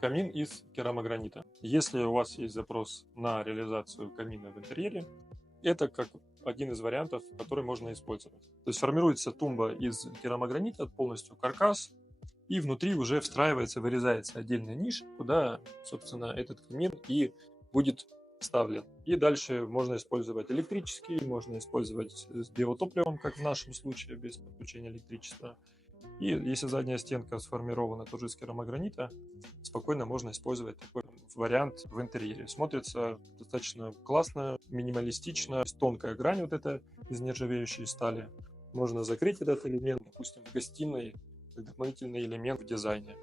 Камин из керамогранита. Если у вас есть запрос на реализацию камина в интерьере, это как один из вариантов, который можно использовать. То есть формируется тумба из керамогранита, полностью каркас, и внутри уже встраивается, вырезается отдельная ниша, куда, собственно, этот камин и будет вставлен. И дальше можно использовать электрический, можно использовать с биотопливом, как в нашем случае, без подключения электричества. И если задняя стенка сформирована тоже из керамогранита, спокойно можно использовать такой вариант в интерьере. Смотрится достаточно классно, минималистично, тонкая грань вот эта из нержавеющей стали. Можно закрыть этот элемент, допустим, в гостиной, как дополнительный элемент в дизайне.